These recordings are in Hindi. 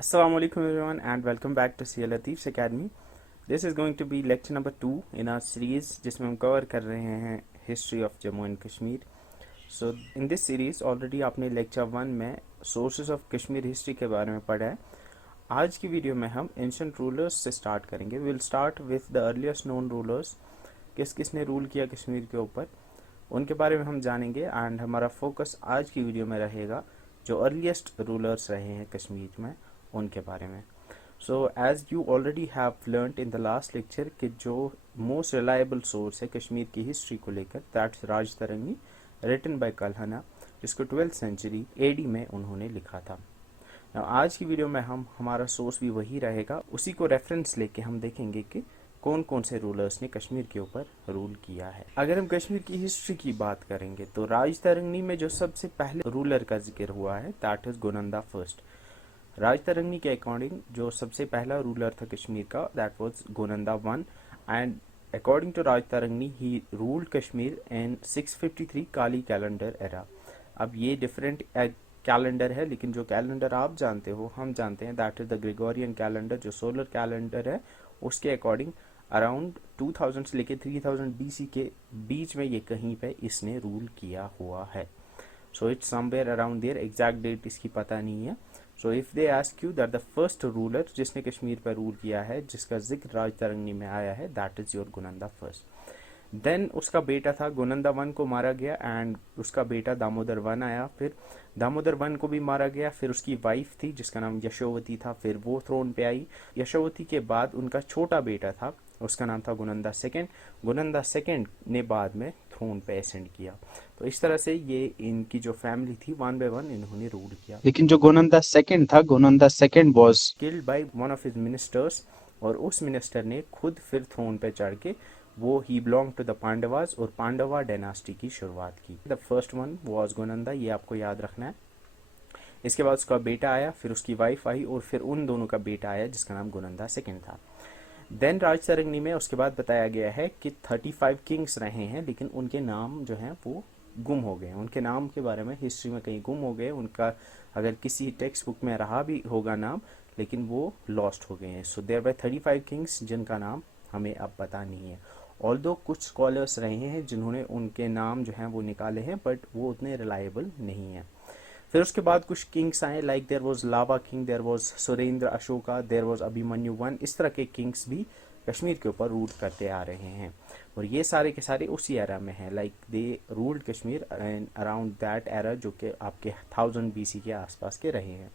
Assalamu alaikum everyone and welcome back to CL Latif's Academy. This is going to be lecture number 2 in our series जिसमें हम कवर कर रहे हैं history of Jammu and Kashmir. So in this series already आपने लेक्चर 1 में सोर्सेज ऑफ कश्मीर हिस्ट्री के बारे में पढ़ा है. आज की वीडियो में हम एंशिएंट रूलर्स से स्टार्ट करेंगे. Will start with the earliest known rulers. किस किस ने रूल किया कश्मीर के ऊपर उनके बारे में हम जानेंगे. एंड हमारा फोकस आज की वीडियो में रहेगा जो अर्लीस्ट रूलर्स रहे हैं कश्मीर में उनके बारे में. So as you already have learned in the last lecture कि जो मोस्ट रिलायबल सोर्स है कश्मीर की हिस्ट्री को लेकर दैट्स राजतरंगी रिटन बाय कल्हना, जिसको 12th सेंचुरी एडी में उन्होंने लिखा था. Now, आज की वीडियो में हमारा सोर्स भी वही रहेगा. उसी को रेफरेंस लेके हम देखेंगे कि कौन कौन से रूलर्स ने कश्मीर के ऊपर रूल किया है. अगर हम कश्मीर की हिस्ट्री की बात करेंगे तो राजतरंगी में जो सबसे पहले रूलर का जिक्र हुआ है that is Gonanda first. Rajatarangini के अकॉर्डिंग जो सबसे पहला रूलर था कश्मीर का that was Gonanda one. And according to Rajatarangini he ruled Kashmir in 653 Kali calendar era. अब ये डिफरेंट कैलेंडर है, लेकिन जो कैलेंडर आप जानते हो हम जानते हैं that is the Gregorian calendar. जो सोलर कैलेंडर है उसके अकॉर्डिंग अराउंड 2000 से लेके 3000 BC के बीच में ये कहीं पे इसने रूल किया हुआ है. So it's somewhere around there. Exact date इसकी पता नहीं है. So if they ask you that the first ruler जिसने कश्मीर पर रूल किया है जिसका जिक्र राजतरंगी में आया है that is your Gonanda first. Then उसका बेटा था गोनंदा वन को मारा गया एंड उसका बेटा दामोदर वन आया. फिर दामोदर वन को भी मारा गया. फिर उसकी वाइफ थी जिसका नाम यशोवती था, फिर वो थ्रोन पे आई. यशोवती के बाद उनका छोटा बेटा था उसका नाम था गोनंदा सेकंड. गोनंदा सेकंड ने बाद में थ्रोन पे असेंड किया. तो इस तरह से ये इनकी जो फैमिली थी वन बाय वन इन्होंने रूल किया. लेकिन जो गोनंदा सेकंड था, Gonanda second was killed by one of his ministers. और उस मिनिस्टर ने खुद फिर थ्रोन पे चढ़ के वो ही बिलोंग टू द पांडवास और पांडवा डायनास्टी की शुरुआत की. The first one was Gonanda, ये आपको याद रखना है. इसके बाद उसका बेटा आया, फिर उसकी वाइफ आई और फिर उन दोनों का बेटा आया जिसका नाम गोनंदा सेकंड था. देन राजतरंगी में उसके बाद बताया गया है कि 35 किंग्स रहे हैं, लेकिन उनके नाम जो हैं वो गुम हो गए. उनके नाम के बारे में हिस्ट्री में कहीं गुम हो गए. उनका अगर किसी टेक्स्ट बुक में रहा भी होगा नाम, लेकिन वो लॉस्ट हो गए हैं. सो देयर वर 35 किंग्स जिनका नाम हमें अब पता नहीं है. ऑल्दो कुछ स्कॉलर्स रहे हैं जिन्होंने उनके नाम जो हैं वो निकाले हैं, बट वो उतने रिलायबल नहीं है. फिर उसके बाद कुछ किंग्स आए like there was Lava king, there was Surendra Ashoka, there was Abhimanyu one. इस तरह के किंग्स भी कश्मीर के ऊपर रूल करते आ रहे हैं और ये सारे के सारे उसी एरा में हैं. Like they ruled Kashmir around that era जो कि आपके 1000 BC के आसपास के रहे हैं.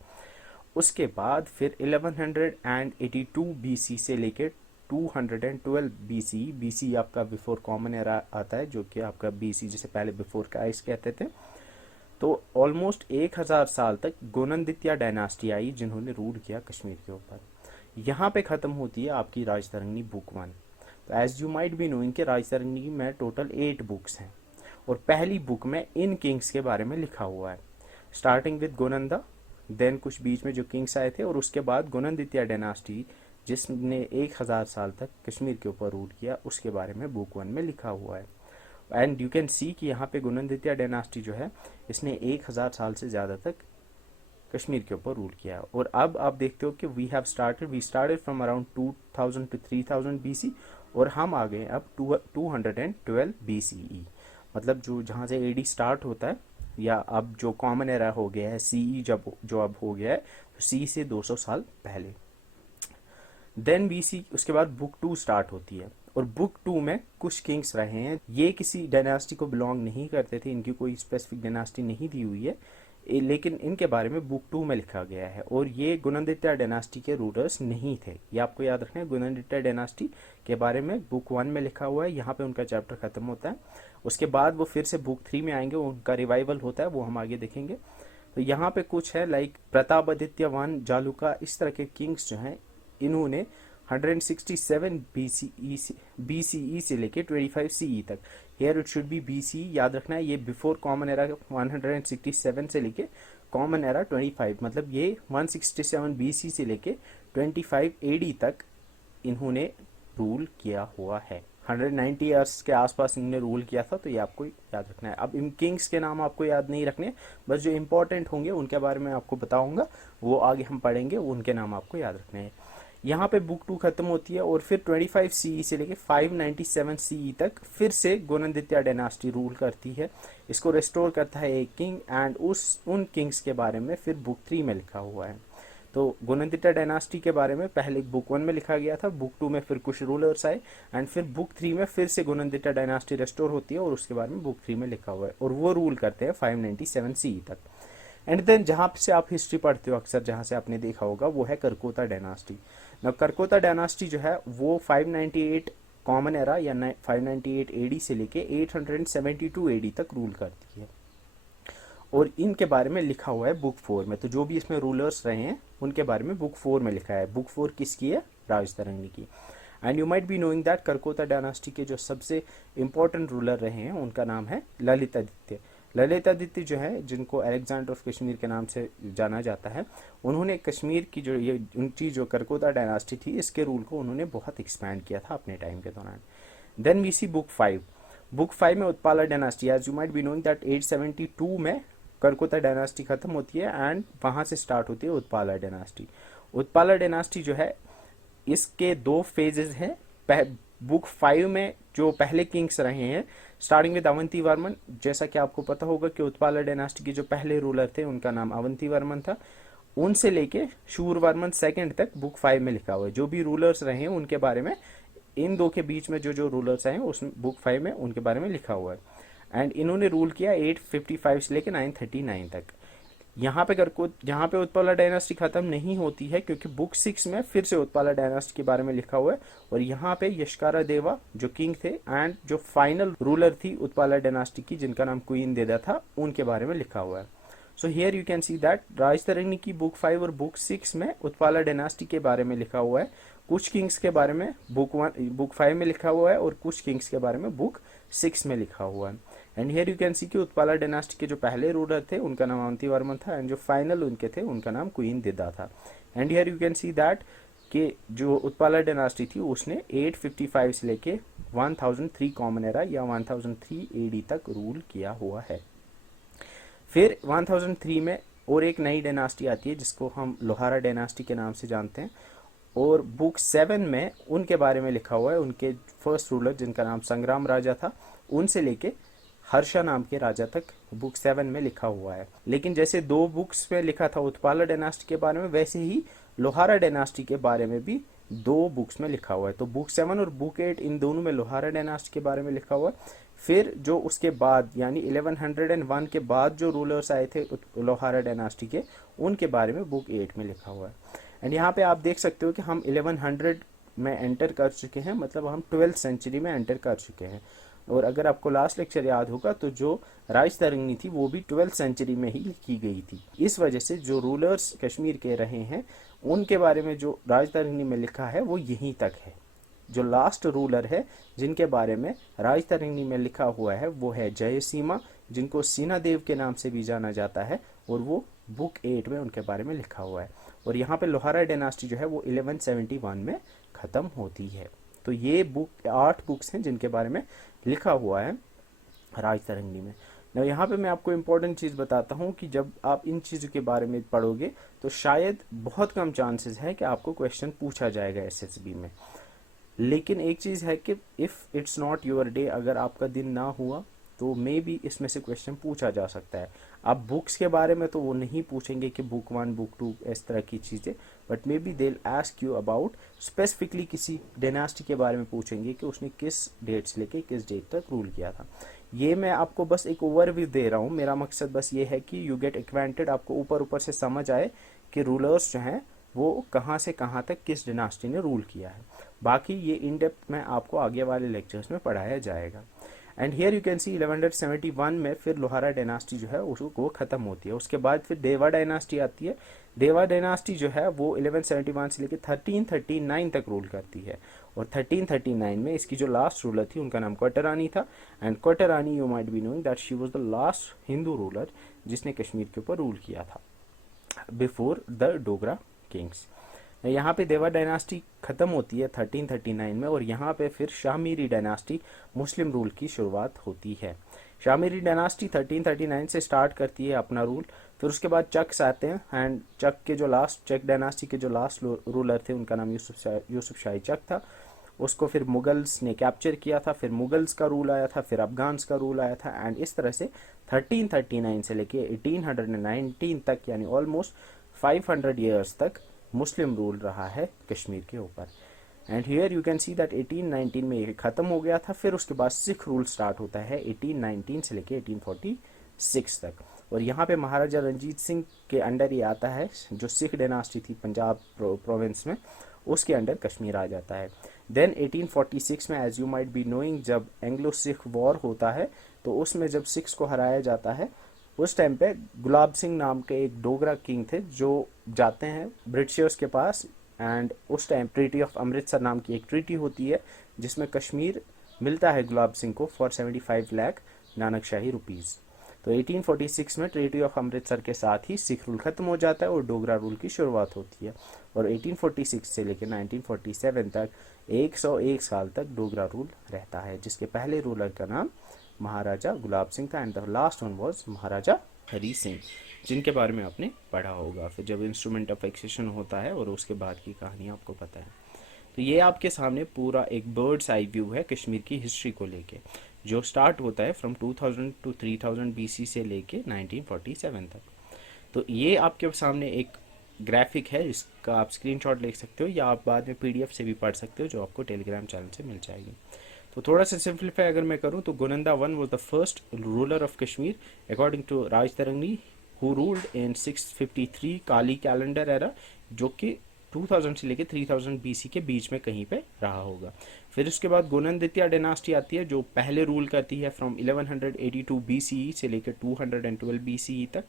उसके बाद फिर 1182 BC से लेकर 212 BC. BC आपका बिफोर कॉमन एरा आता है जो कि आपका BC जिसे पहले बिफोर क्राइस्ट कहते थे. तो ऑलमोस्ट 1000 साल तक गोनंदित्या डायनास्टी आई जिन्होंने रूल किया कश्मीर के ऊपर. यहाँ पे ख़त्म होती है आपकी राजतरंगी बुक 1. तो as you might be knowing कि राजतरंगी में टोटल 8 बुक्स हैं और पहली बुक में इन किंग्स के बारे में लिखा हुआ है स्टार्टिंग विद गोनंदा. देन कुछ बीच में जो किंग्स आए थे और उसके बाद गोनंदित्या डायनास्टी जिसने 1000 साल तक कश्मीर के ऊपर रूल किया उसके बारे में बुक 1 में लिखा हुआ है. एंड यू कैन सी कि यहाँ पे गोनंदित्या डायनास्टी जो है इसने 1000 साल से ज़्यादा तक कश्मीर के ऊपर रूल किया. और अब आप देखते हो कि we started from around 2000 to 3000 BC और हम आ गए अब 212 BCE. मतलब जो जहाँ से AD स्टार्ट होता है या अब जो कॉमन एरा हो गया है CE जो अब हो गया है तो CE से 200 साल पहले. देन BC उसके बाद बुक 2 स्टार्ट होती है और बुक 2 में कुछ किंग्स रहे हैं. ये किसी डायनास्टी को बिलोंग नहीं करते थे, इनकी कोई स्पेसिफिक डायनास्टी नहीं दी हुई है, लेकिन इनके बारे में बुक 2 में लिखा गया है. और ये गोनंदित्या डायनास्टी के रूलर्स नहीं थे, ये आपको याद रखना है. गोनंदित्या डायनास्टी के बारे में बुक 1 में लिखा हुआ है, यहाँ पे उनका चैप्टर खत्म होता है. उसके बाद वो फिर से बुक 3 में आएंगे, उनका रिवाइवल होता है, वो हम आगे देखेंगे. तो यहाँ पे कुछ है लाइक प्रतापादित्य वन, जालुका, इस तरह के किंग्स जो हैं इन्होंने 167 BCE से लेके 25 CE तक. Here it should be BCE याद रखना है. ये बिफोर कॉमन एरा 167 से लेके कॉमन एरा 25, मतलब ये 167 BC से लेके 25 AD तक इन्होंने रूल किया हुआ है. 190 ईयर्स के आसपास इन्होंने रूल किया था, तो ये आपको याद रखना है। अब इन किंग्स के नाम आपको याद नहीं रखने, बस जो इंपॉर्टेंट होंगे उनके बारे में आपको बताऊंगा, वो आगे हम पढ़ेंगे, उनके नाम आपको याद रखने हैं। यहाँ पे बुक 2 खत्म होती है और फिर 25 सीई से लेके 597 सीई तक फिर से गोनंदित्या डायनास्टी रूल करती है। इसको रेस्टोर करता है एक किंग, एंड उन किंग्स के बारे में फिर बुक 3 में लिखा हुआ है। तो गोनंदित्या डायनास्टी के बारे में पहले बुक 1 में लिखा गया था, बुक 2 में फिर कुछ रूलर्स आए, एंड फिर बुक 3 में फिर से गोनंदित्या डायनास्टी रेस्टोर होती है और उसके बारे में बुक 3 में लिखा हुआ है, और वो रूल करते हैं 597 सीई तक। एंड देन जहाँ से आप हिस्ट्री पढ़ते हो अक्सर, जहाँ से आपने देखा होगा, वो है करकोता डायनास्टी। ना करकोता डायनास्टी जो है वो 598 कॉमन एरा या 598 एडी से लेके 872 एडी तक रूल करती है, और इनके बारे में लिखा हुआ है बुक 4 में। तो जो भी इसमें रूलर्स रहे हैं उनके बारे में बुक 4 में लिखा है। बुक 4 किसकी है? राजतरंगी की। And you might be knowing that Karkota dynasty के जो सबसे इंपॉर्टेंट रूलर रहे हैं उनका नाम है ललितादित्य। ललितादित्य जो है, जिनको अलेक्जेंडर ऑफ कश्मीर के नाम से जाना जाता है, उन्होंने कश्मीर की जो ये उनकी जो करकोता डायनास्टी थी, इसके रूल को उन्होंने बहुत एक्सपैंड किया था अपने टाइम के दौरान। Then we see book 5। Book 5 में Utpala dynasty, as you might be knowing that 872 में करकोता डायनास्टी खत्म होती है एंड वहां से स्टार्ट होती है उत्पाला डायनास्टी। उत्पाला डायनास्टी जो है, इसके 2 फेजेस हैं। बुक 5 में जो पहले किंग्स रहे हैं, स्टार्टिंग विद अवंती वर्मन, जैसा कि आपको पता होगा कि उत्पाला डायनास्टी के जो पहले रूलर थे उनका नाम अवंती वर्मन था, उनसे लेके शूरवर्मन सेकंड तक बुक 5 में लिखा हुआ है। जो भी रूलर्स रहे हैं उनके बारे में, इन दो के बीच में जो जो रूलर्स आए हैं उस बुक 5 में उनके बारे में लिखा हुआ है। एंड इन्होंने रूल किया 855 से लेके 939 तक। यहाँ पे उत्पाला डायनास्टी खत्म नहीं होती है, क्योंकि बुक 6 में फिर से उत्पाला डायनास्टी के बारे में लिखा हुआ है, और यहाँ पे यशकारा देवा जो किंग थे एंड जो फाइनल रूलर थी उत्पाला डायनास्टी की, जिनका नाम क्वीन देदा था, उनके बारे में लिखा हुआ है। So here you can see that Rajatarangini की बुक 5 और बुक 6 में उत्पाला डायनास्टी के बारे में लिखा हुआ है। कुछ किंग्स के बारे में बुक 5 में लिखा हुआ है, और कुछ किंग्स के बारे में बुक 6 में लिखा हुआ है। एंड हियर यू कैन सी कि उत्पाला डायनास्टी के जो पहले रूलर थे उनका नाम अवंती वर्मन था, एंड जो फाइनल उनके थे उनका नाम क्वीन दिदा था। And here you can see that कि जो उत्पाला डायनास्टी थी उसने 855 से लेके 1003 कॉमन एरा या 1003 एडी तक रूल किया हुआ है। फिर 1003 में और एक नई डायनास्टी आती है जिसको हम लोहारा डायनास्टी के नाम से जानते हैं, और बुक 7 में उनके बारे में लिखा हुआ है। उनके फर्स्ट रूलर जिनका नाम संग्राम राजा था, उनसे लेके हर्षा नाम के राजा तक बुक 7 में लिखा हुआ है। लेकिन जैसे 2 बुक्स में लिखा था उत्पाला डायनास्टी के बारे में, वैसे ही लोहारा डायनास्टी के बारे में भी 2 बुक्स में लिखा हुआ है। तो बुक 7 और बुक 8 इन दोनों में लोहारा डायनास्टी के बारे में लिखा हुआ है। फिर जो उसके बाद यानी 1101 के बाद जो रूलर्स आए थे लोहारा डायनास्टी के, उनके बारे में बुक 8 में लिखा हुआ है। एंड यहाँ पे आप देख सकते हो कि हम 1100 में एंटर कर चुके हैं, मतलब हम 12th सेंचुरी में एंटर कर चुके हैं। और अगर आपको लास्ट लेक्चर याद होगा तो जो राजतरंगी थी वो भी 12th सेंचुरी में ही लिखी गई थी। इस वजह से जो रूलर्स कश्मीर के रहे हैं उनके बारे में जो राजतरंगी में लिखा है वो यहीं तक है। जो लास्ट रूलर है जिनके बारे में राजतरंगी में लिखा हुआ है वो है जयसीमा, जिनको सीना देव के नाम से भी जाना जाता है, और वो बुक 8 में उनके बारे में लिखा हुआ है। और यहाँ पे लोहारा डायनास्टी जो है वो 1171 में ख़त्म होती है। तो ये बुक 8 बुक्स हैं जिनके बारे में लिखा हुआ है राजतरंगी में। ना यहाँ पे मैं आपको इम्पोर्टेंट चीज़ बताता हूँ कि जब आप इन चीज़ों के बारे में पढ़ोगे तो शायद बहुत कम चांसेस है कि आपको क्वेश्चन पूछा जाएगा एसएसबी में। लेकिन एक चीज़ है कि if it's not your day, अगर आपका दिन ना हुआ तो मे बी इसमें से क्वेश्चन पूछा जा सकता है। अब बुक्स के बारे में तो वो नहीं पूछेंगे कि बुक 1 बुक 2 इस तरह की चीज़ें, but may be they ask you about specifically किसी डायनास्टी के बारे में पूछेंगे कि उसने किस डेट से लेके किस डेट तक रूल किया था। ये मैं आपको बस एक ओवरव्यू दे रहा हूँ। मेरा मकसद बस ये है कि यू गेट एक्वेंटेड, आपको ऊपर ऊपर से समझ आए कि रूलर्स जो हैं वो कहाँ से कहाँ तक किस डायनास्टी ने रूल किया है। बाकी ये इन डेप्थ में आपको आगे वाले लेक्चर्स में पढ़ाया जाएगा। एंड हियर यू कैन सी 1171 में फिर लोहारा डायनास्टी जो है उसको ख़त्म होती है। उसके बाद फिर देवा डायनास्टी आती है। देवा डायनास्टी जो है वो 1171 से लेकर 1339 तक रूल करती है, और 1339 में इसकी जो लास्ट रूलर थी उनका नाम क्वटरानी था। And Kotarani you might be knowing that she was the last Hindu ruler जिसने कश्मीर के ऊपर रूल किया था बिफोर द डोगरा किंग्स। यहाँ पे देवा डायनास्टी ख़त्म होती है 1339 में, और यहाँ पे फिर शाहमीरी डायनास्टी मुस्लिम रूल की शुरुआत होती है। शाहमीरी डायनास्टी 1339 से स्टार्ट करती है अपना रूल। फिर उसके बाद चक्स आते हैं, एंड चक डायनास्टी के जो लास्ट रूलर थे उनका नाम यूसुफ शाही चक था। उसको फिर मुगल्स ने कैप्चर किया था, फिर मुगल्स का रूल आया था, फिर अफगान्स का रूल आया था, एंड इस तरह से 1339 से लेके 1819 तक, यानी ऑलमोस्ट 500 ईयर्स तक मुस्लिम रूल रहा है कश्मीर के ऊपर। And here you can see that 1819 में ये ख़त्म हो गया था। फिर उसके बाद सिख रूल स्टार्ट होता है 1819 से लेके 1846 तक, और यहाँ पे महाराजा रंजीत सिंह के अंडर ही आता है, जो सिख डायनास्टी थी पंजाब प्रोविंस में, उसके अंडर कश्मीर आ जाता है। देन 1846 में, as you might be knowing, जब एंग्लो सिख वॉर होता है, तो उसमें जब सिख्स को हराया जाता है, उस टाइम पे गुलाब सिंह नाम के एक डोगरा किंग थे जो जाते हैं ब्रिटिशर्स के पास, एंड उस टाइम ट्रीटी ऑफ अमृतसर नाम की एक ट्रीटी होती है जिसमें कश्मीर मिलता है गुलाब सिंह को for 75 lakh Nanak shahi rupees. तो 1846 में ट्रीटी ऑफ अमृतसर के साथ ही सिख रूल खत्म हो जाता है और डोगरा रूल की शुरुआत होती है, और 1846 से लेकर 1947 तक 101 साल तक डोगरा रूल रहता है, जिसके पहले रूलर का नाम महाराजा गुलाब सिंह था, and the last one was Maharaja Hari Singh, जिनके बारे में आपने पढ़ा होगा फिर जब इंस्ट्रूमेंट ऑफ एक्सेशन होता है, और उसके बाद की कहानी आपको पता है। तो ये आपके सामने पूरा एक बर्ड्स आई व्यू है कश्मीर की हिस्ट्री को लेके, जो स्टार्ट होता है फ्रॉम 2000 टू 3000 बीसी से लेके 1947 तक। तो ये आपके सामने एक ग्राफिक है, इसका आप स्क्रीनशॉट ले सकते हो, या आप बाद में पीडीएफ से भी पढ़ सकते हो, जो आपको टेलीग्राम चैनल से मिल जाएगी। तो थोड़ा सा सिंप्लीफाई अगर मैं करूँ तो Gonanda one was the first ruler of Kashmir according to Rajatarangini, who ruled in 653 Kali calendar era, जो कि 2000 से लेके 3000 बीसी के बीच में कहीं पे रहा होगा। फिर उसके बाद गोनंदित्या डायनास्टी आती है, जो पहले रूल करती है फ्रॉम 1182 बीसीई से लेकर 212 बीसीई तक।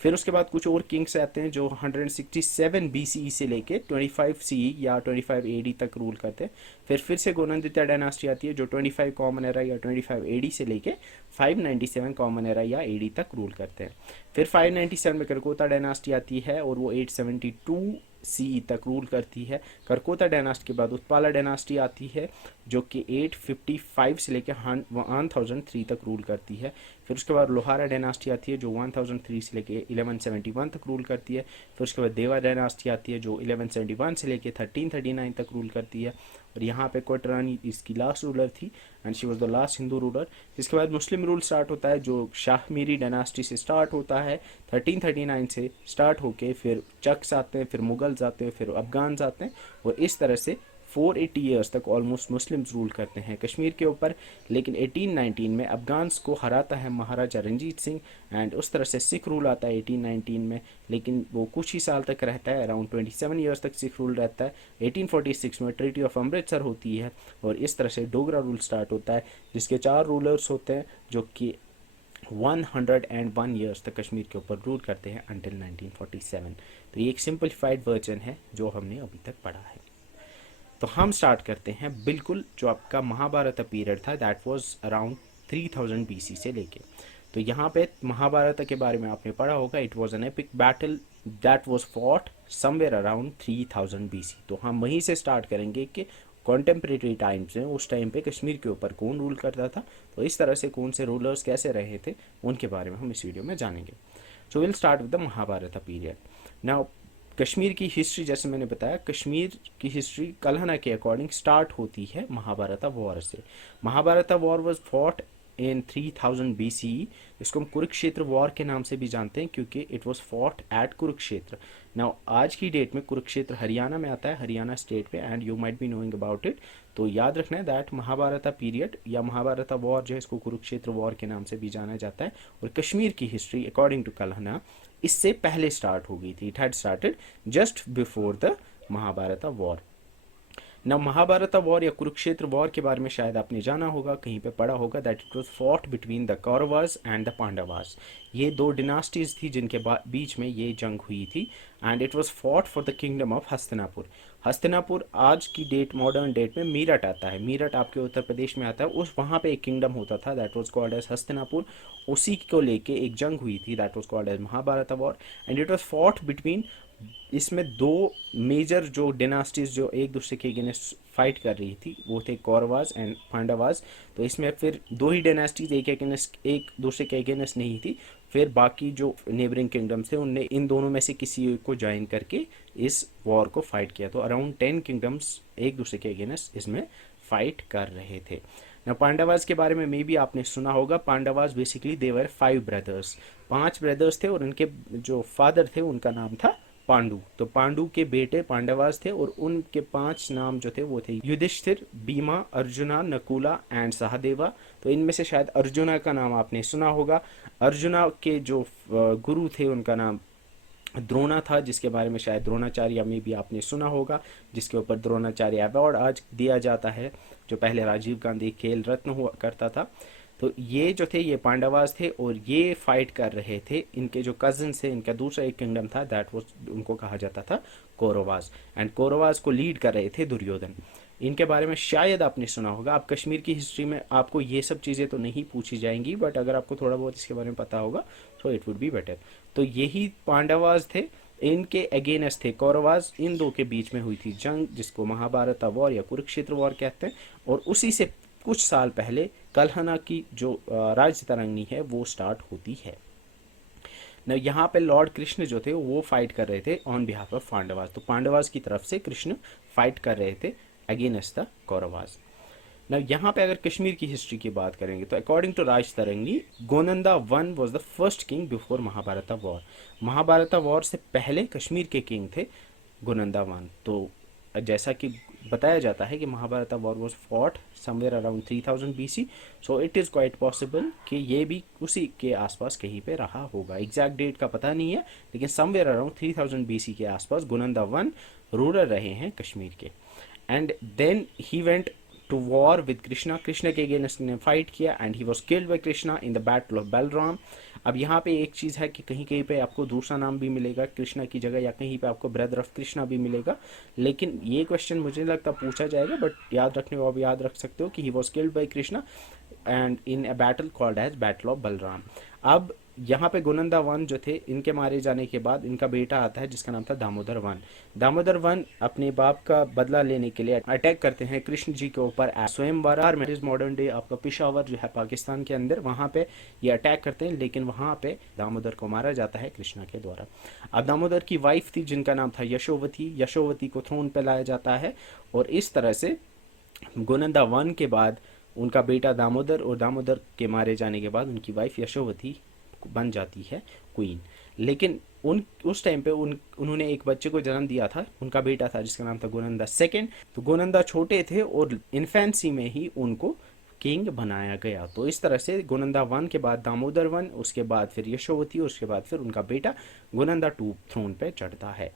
फिर उसके बाद कुछ और किंग्स आते हैं जो 167 बीसीई से लेके 25 सीई या 25 एडी तक रूल करते हैं। फिर से गोनंदित्या डायनास्टी आती है, जो 25 कॉमन एरा या 25 एडी से लेके 597 कॉमन एरा या एडी तक रूल करते हैं। फिर 597 में करकोता डायनास्टी आती है, और वो 872 सीई तक रूल करती है। करकोता डायनास्टी के बाद उत्पाला डायनास्टी आती है, जो कि 855 से लेकर 1003 तक रूल करती है। फिर उसके बाद लोहारा डायनास्टी आती है, जो 1003 से लेकर 1171 तक रूल करती है। फिर उसके बाद देवा डायनास्टी आती है, जो 1171 से लेकर 1339 तक रूल करती है, और यहाँ पे कोटरानी इसकी लास्ट रूलर थी, and she was the last Hindu ruler. इसके बाद मुस्लिम रूल स्टार्ट होता है, जो शाहमीरी डायनास्टी से स्टार्ट होता है, 1339 से स्टार्ट होके फिर चक्स आते हैं, फिर मुगल्स आते हैं, फिर अफगान्स आते हैं, और इस तरह से 480 ईयर्स तक ऑलमोस्ट मुस्लिम्स रूल करते हैं कश्मीर के ऊपर। लेकिन 1819 में अफगान्स को हराता है महाराजा रंजीत सिंह, एंड उस तरह से सिख रूल आता है 1819 में, लेकिन वो कुछ ही साल तक रहता है, अराउंड 27 ईयर्स तक सिख रूल रहता है। 1846 में ट्रीटी ऑफ अमृतसर होती है, और इस तरह से डोगरा रूल स्टार्ट होता है, जिसके 4 रूलर्स होते हैं, जो कि 101 ईयर्स तक कश्मीर के ऊपर रूल करते हैं अंटिल 1947। तो ये एक सिंपलीफाइड वर्जन है जो हमने अभी तक पढ़ा है। तो हम स्टार्ट करते हैं बिल्कुल जो आपका महाभारत पीरियड था, दैट वाज अराउंड 3000 बीसी से लेके। तो यहाँ पे महाभारत के बारे में आपने पढ़ा होगा, it was an epic battle that was fought somewhere around 3000 BC. तो हम वहीं से स्टार्ट करेंगे कि कॉन्टेम्परेरी टाइम्स में उस टाइम पे कश्मीर के ऊपर कौन रूल करता था, तो इस तरह से कौन से रूलर्स कैसे रहे थे, उनके बारे में हम इस वीडियो में जानेंगे। So will start with the Mahabharata period. Now Kashmir की हिस्ट्री, जैसे मैंने बताया, कश्मीर की हिस्ट्री कल्हना के अकॉर्डिंग स्टार्ट होती है महाभारत वॉर से। Mahabharata war was fought in 3000 BCE। इसको हम कुरुक्षेत्र वॉर के नाम से भी जानते हैं, क्योंकि it was fought at Kurukshetra. Now आज की डेट में कुरुक्षेत्र हरियाणा में आता है, हरियाणा स्टेट पे, and you might be knowing about it. तो याद रखना है दैट महाभारत पीरियड या महाभारत वॉर जो है, इसको कुरुक्षेत्र वॉर के नाम से भी जाना जाता है। और कश्मीर की हिस्ट्री अकॉर्डिंग टू कल्हना इससे पहले स्टार्ट हो गई थी, it had started just before the Mahabharata war. ना महाभारत वॉर या कुरुक्षेत्र वॉर के बारे में शायद आपने जाना होगा, कहीं पे पढ़ा होगा, that it was fought between the Kauravas and the Pandavas. ये 2 डिनास्टीज थी जिनके बीच में ये जंग हुई थी, and it was fought for the kingdom of Hastinapur. Hastinapur आज की डेट, मॉडर्न डेट में मीरठ आता है, मीरठ आपके उत्तर प्रदेश में आता है। उस वहाँ पे एक किंगडम होता था that was called as Hastinapur. उसी को लेके एक जंग हुई थी that was called as Mahabharata war, and it was fought between इसमें दो मेजर जो डिनास्टीज जो एक दूसरे के अगेंस्ट फाइट कर रही थी वो थे कौरवाज एंड पांडवाज। तो इसमें फिर दो ही डिनास्टीज एक दूसरे के अगेंस्ट नहीं थी, फिर बाकी जो नेबरिंग किंगडम्स थे उनने इन दोनों में से किसी एक को ज्वाइन करके इस वॉर को फाइट किया। तो अराउंड 10 किंगडम्स एक दूसरे के अगेंस्ट इसमें फाइट कर रहे थे ना। पांडवाज के बारे में मे भी आपने सुना होगा। पांडवाज बेसिकली देवर 5 ब्रदर्स, 5 ब्रदर्स थे और उनके जो फादर थे उनका नाम था पांडु। तो पांडु के बेटे पांडवास थे और उनके 5 नाम जो थे वो थे युधिष्ठिर, भीमा, अर्जुना, नकुला एंड सहदेवा। तो इनमें से शायद अर्जुना का नाम आपने सुना होगा। अर्जुना के जो गुरु थे उनका नाम द्रोणा था, जिसके बारे में शायद द्रोणाचार्य में भी आपने सुना होगा, जिसके ऊपर द्रोणाचार्य अवार्ड आज दिया जाता है, जो पहले राजीव गांधी खेल रत्न हुआ करता था। तो ये जो थे ये पांडवास थे और ये फाइट कर रहे थे। इनके जो कजन थे, इनका दूसरा एक किंगडम था दैट वो उनको कहा जाता था कौरवास, एंड कौरवास को लीड कर रहे थे दुर्योधन। इनके बारे में शायद आपने सुना होगा। आप कश्मीर की हिस्ट्री में आपको ये सब चीज़ें तो नहीं पूछी जाएंगी, बट अगर आपको थोड़ा बहुत इसके बारे में पता होगा तो इट वुड बी बेटर। तो यही पांडवास थे, इनके अगेंस्ट थे कौरवास। इन दो के बीच में हुई थी जंग, जिसको महाभारत वॉर या कुरुक्षेत्र वॉर कहते हैं। और उसी से कुछ साल पहले कलहना की जो राजतरंगी है वो स्टार्ट होती है न। यहाँ पे लॉर्ड कृष्ण जो थे वो फाइट कर रहे थे ऑन बिहाफ ऑफ पांडवास। तो पांडवास की तरफ से कृष्ण फाइट कर रहे थे अगेंस्ट द कौरवास न। यहाँ पे अगर कश्मीर की हिस्ट्री की बात करेंगे तो according to Rajatarangini, Gonanda one was the first king before Mahabharata war. Mahabharata war से पहले कश्मीर के किंग थे गोनंदा वन। तो जैसा कि बताया जाता है कि Mahabharata war was fought somewhere around 3000 BC। So it is quite possible कि ये भी उसी के आसपास कहीं पे रहा होगा। एग्जैक्ट डेट का पता नहीं है, लेकिन समवेयर अराउंड 3000 BC के आसपास गोनंदा वन रूलर रहे हैं कश्मीर के। And then he went to war with Krishna. Krishna के अगेंस्ट ने फाइट किया and he was killed by Krishna in the battle of Balram. अब यहाँ पे एक चीज़ है कि कहीं कहीं पे आपको दूसरा नाम भी मिलेगा कृष्णा की जगह, या कहीं पे आपको ब्रदर ऑफ कृष्णा भी मिलेगा। लेकिन ये क्वेश्चन मुझे नहीं लगता पूछा जाएगा, बट याद रखने को आप याद रख सकते हो कि he was killed by Krishna and in a battle called as battle of Balram. अब यहाँ पे गोनंदा वन जो थे, इनके मारे जाने के बाद इनका बेटा आता है जिसका नाम था दामोदर वन। दामोदर वन अपने बाप का बदला लेने के लिए अटैक करते हैं कृष्ण जी के ऊपर स्वयंवर में, मॉडर्न डे आपका पिशावर जो है पाकिस्तान के अंदर, वहाँ पे ये अटैक करते हैं। लेकिन वहाँ पे दामोदर को मारा जाता है कृष्णा के द्वारा। अब दामोदर की वाइफ थी जिनका नाम था यशोवती। यशोवती को थ्रोन पे लाया जाता है और इस तरह से गोनंदा वन के बाद उनका बेटा दामोदर, और दामोदर के मारे जाने के बाद उनकी वाइफ यशोवती बन जाती है क्वीन। लेकिन उस टाइम पे उन्होंने एक बच्चे को जन्म दिया था, उनका बेटा था जिसका नाम था गोनंदा सेकंड। तो गोनंदा छोटे थे और इन्फेंसी में ही उनको किंग बनाया गया। तो इस तरह से गोनंदा वन के बाद दामोदर वन, उसके बाद फिर यशोवती, उसके बाद फिर उनका बेटा गोनंदा टू थ्रोन पे चढ़ता है।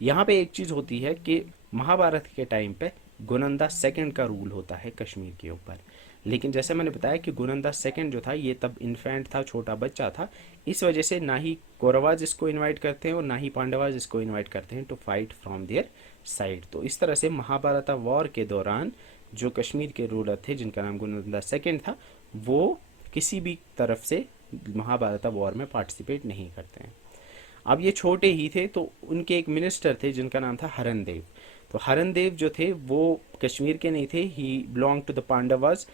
यहाँ पे एक चीज़ होती है कि महाभारत के टाइम पे गोनंदा सेकंड का रूल होता है कश्मीर के ऊपर। लेकिन जैसे मैंने बताया कि गोनंदा सेकंड जो था ये तब इन्फेंट था, छोटा बच्चा था। इस वजह से ना ही कौरवाज इसको इनवाइट करते हैं और ना ही पांडवाज इसको इनवाइट करते हैं to fight from their side. तो इस तरह से महाभारत वॉर के दौरान जो कश्मीर के रूलर थे जिनका नाम गोनंदा सेकंड था, वो किसी भी तरफ से महाभारत वॉर में पार्टिसिपेट नहीं करते हैं। अब ये छोटे ही थे तो उनके एक मिनिस्टर थे जिनका नाम था हरन देव। तो हरन देव जो थे वो कश्मीर के नहीं थे, ही बिलोंग टू द पांडवास।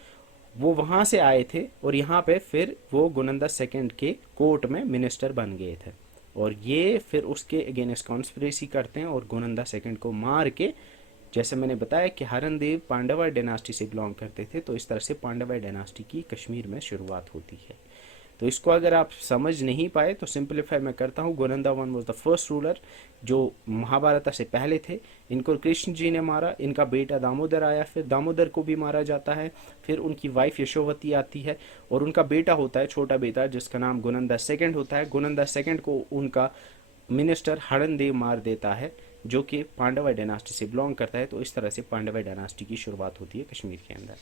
वो वहाँ से आए थे और यहाँ पे फिर वो गोनंदा सेकंड के कोर्ट में मिनिस्टर बन गए थे। और ये फिर उसके अगेंस्ट कॉन्स्पिरेसी करते हैं और गोनंदा सेकंड को मार के, जैसे मैंने बताया कि हरन देव पांडवा डायनास्टी से बिलोंग करते थे, तो इस तरह से पांडवा डायनास्टी की कश्मीर में शुरुआत होती है। तो इसको अगर आप समझ नहीं पाए तो सिंपलीफाई मैं करता हूँ। Gonanda one was the first ruler जो महाभारत से पहले थे। इनको कृष्ण जी ने मारा, इनका बेटा दामोदर आया, फिर दामोदर को भी मारा जाता है। फिर उनकी वाइफ यशोवती आती है और उनका बेटा होता है, छोटा बेटा, जिसका नाम गोनंदा सेकंड होता है। गोनंदा सेकंड को उनका मिनिस्टर हरन देव मार देता है, जो कि पांडवा डायनास्टी से बिलोंग करता है। तो इस तरह से पांडवा डायनास्टी की शुरुआत होती है कश्मीर के अंदर।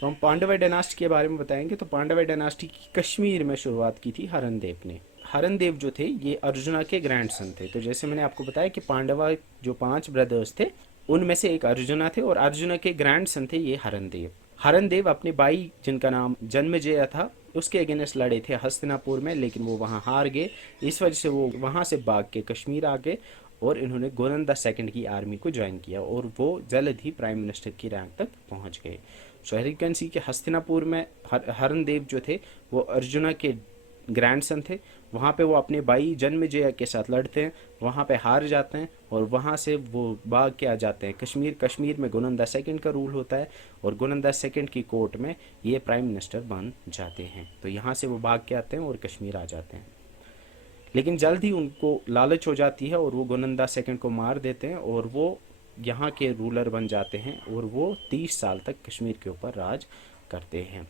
तो हम पांडवा डायनास्टी के बारे में बताएंगे। तो पांडवा डायनास्टी की कश्मीर में शुरुआत की थी हरन देव ने। हरन देव जो थे ये अर्जुना के ग्रैंडसन थे। तो जैसे मैंने आपको बताया कि पांडवा जो 5 ब्रदर्स थे उनमें से एक अर्जुना थे और अर्जुना के ग्रैंडसन थे ये हरन देव। हरन देव अपने भाई जिनका नाम जन्मेजय था उसके अगेंस्ट लड़े थे हस्तिनापुर में, लेकिन वो वहाँ हार गए। इस वजह से वो वहाँ से भाग के कश्मीर आ गए और इन्होंने गोनंदा सेकंड की आर्मी को ज्वाइन किया और वो जल्द ही प्राइम मिनिस्टर की रैंक तक पहुंच गए। सो यू कैन सी कि हस्तिनापुर में हरनदेव जो थे वो अर्जुना के ग्रैंडसन थे। वहाँ पे वो अपने भाई जन्मेजय के साथ लड़ते हैं, वहाँ पे हार जाते हैं और वहाँ से वो भाग के आ जाते हैं कश्मीर। कश्मीर में गोनंदा सेकंड का रूल होता है और गोनंदा सेकंड की कोर्ट में ये प्राइम मिनिस्टर बन जाते हैं। तो यहाँ से वो भाग के आते हैं और कश्मीर आ जाते हैं। लेकिन जल्द ही उनको लालच हो जाती है और वो गोनंदा सेकंड को मार देते हैं और वो यहाँ के रूलर बन जाते हैं और वो 30 साल तक कश्मीर के ऊपर राज करते हैं।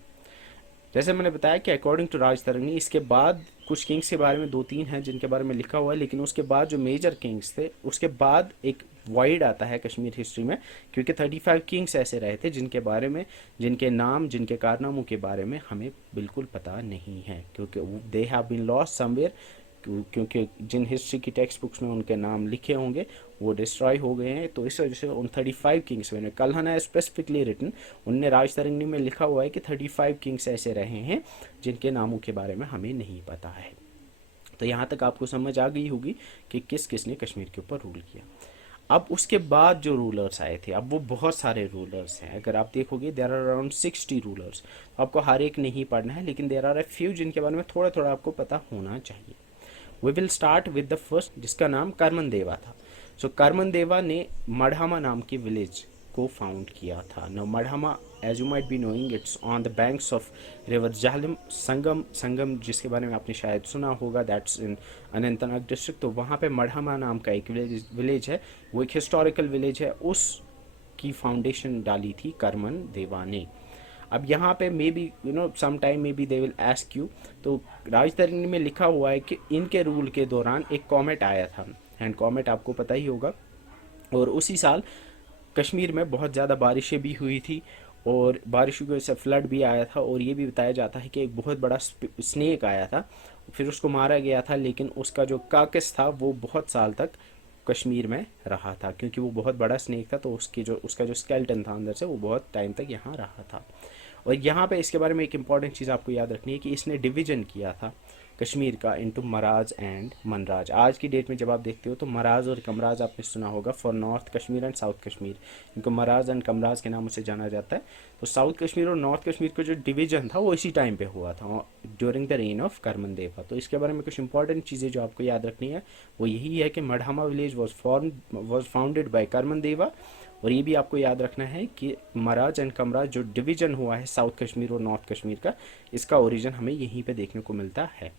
जैसे मैंने बताया कि अकॉर्डिंग टू राज तरंगी इसके बाद कुछ किंग्स के बारे में 2-3 हैं जिनके बारे में लिखा हुआ है, लेकिन उसके बाद जो मेजर किंग्स थे उसके बाद एक वाइड आता है कश्मीर हिस्ट्री में, क्योंकि 35 किंग्स ऐसे रहे थे जिनके बारे में, जिनके नाम, जिनके कारनामों के बारे में हमें बिल्कुल पता नहीं है, क्योंकि they have been lost somewhere, क्योंकि जिन हिस्ट्री की टेक्स्ट बुक्स में उनके नाम लिखे होंगे वो डिस्ट्रॉय हो गए हैं। तो इस वजह से उन 35 किंग्स में कल्हन है स्पेसिफिकली रिटन, उनने राज तरंगी में लिखा हुआ है कि 35 किंग्स ऐसे रहे हैं जिनके नामों के बारे में हमें नहीं पता है। तो यहाँ तक आपको समझ आ गई होगी कि किस किस ने कश्मीर के ऊपर रूल किया। अब उसके बाद जो रूलर्स आए थे, अब वो बहुत सारे रूलर्स हैं। अगर आप देखोगे देर आर अराउंड 60 रूलर्स। आपको हर एक नहीं पढ़ना है, लेकिन देर आर ए फ्यू जिनके बारे में थोड़ा थोड़ा आपको पता होना चाहिए। We will start with the first, जिसका नाम करमन देवा था। सो करमन देवा ने मढ़ामा नाम के विलेज को फाउंड किया था। No Madhama, as you might be knowing, it's on the banks of river Jhelum. Sangam जिसके बारे में आपने शायद सुना होगा, दैट्स इन अनंतनाग डिस्ट्रिक्ट। तो वहाँ पे मढ़ामा नाम का एक विलेज है, वो एक हिस्टोरिकल विलेज है, उसकी फाउंडेशन डाली थी करमन देवा ने। अब यहाँ पे maybe some time maybe they will ask you, तो राज तरंगी में लिखा हुआ है कि इनके रूल के दौरान एक कॉमेट आया था, एंड कॉमेट आपको पता ही होगा, और उसी साल कश्मीर में बहुत ज़्यादा बारिशें भी हुई थी और बारिशों की वजह से फ्लड भी आया था। और ये भी बताया जाता है कि एक बहुत बड़ा स्नेक आया था, फिर उसको मारा गया था, लेकिन उसका जो काकस था वो बहुत साल तक कश्मीर में रहा था, क्योंकि वो बहुत बड़ा स्नेक था, तो उसका जो स्केल्टन था अंदर से वो बहुत टाइम तक यहाँ रहा था। और यहाँ पे इसके बारे में एक इम्पॉर्टेंट चीज़ आपको याद रखनी है कि इसने डिवीजन किया था कश्मीर का इनटू मराज एंड मनराज। आज की डेट में जब आप देखते हो तो मराज और कमराज आपने सुना होगा for north Kashmir and south Kashmir, इनको मराज एंड कमराज के नाम से जाना जाता है। तो साउथ कश्मीर और नॉर्थ कश्मीर का जो डिवीजन था वो इसी टाइम पे हुआ था, during the rain of Karman देवा। तो इसके बारे में कुछ इंपॉर्टेंट चीज़ें जो आपको याद रखनी है वो यही है कि Madhama village was founded by Karman Deva. और ये भी आपको याद रखना है कि मराज एंड कमराज जो डिवीजन हुआ है साउथ कश्मीर और नॉर्थ कश्मीर का, इसका ओरिजिन हमें यहीं पे देखने को मिलता है।